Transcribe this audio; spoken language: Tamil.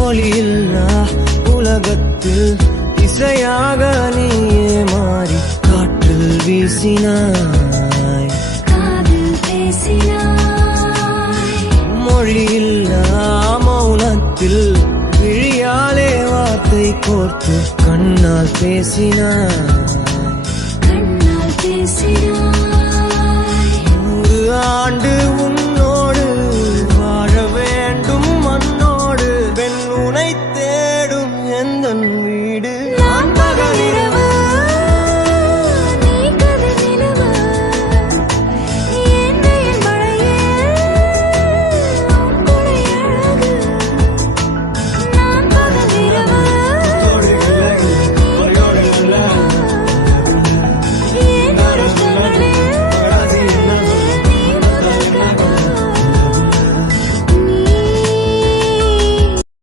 ஒளியில்லா உலகத்தில் இசையாக நீயே மாறி காற்றில் வீசினாய், காதில் பேசினாய். மொழியில்லா மௌனத்தில் விழியாலே வார்த்தை கோர்த்து கண்ணால் பேசினாய், கண்ணால் பேசினாய். 100 ஆண்டு உன்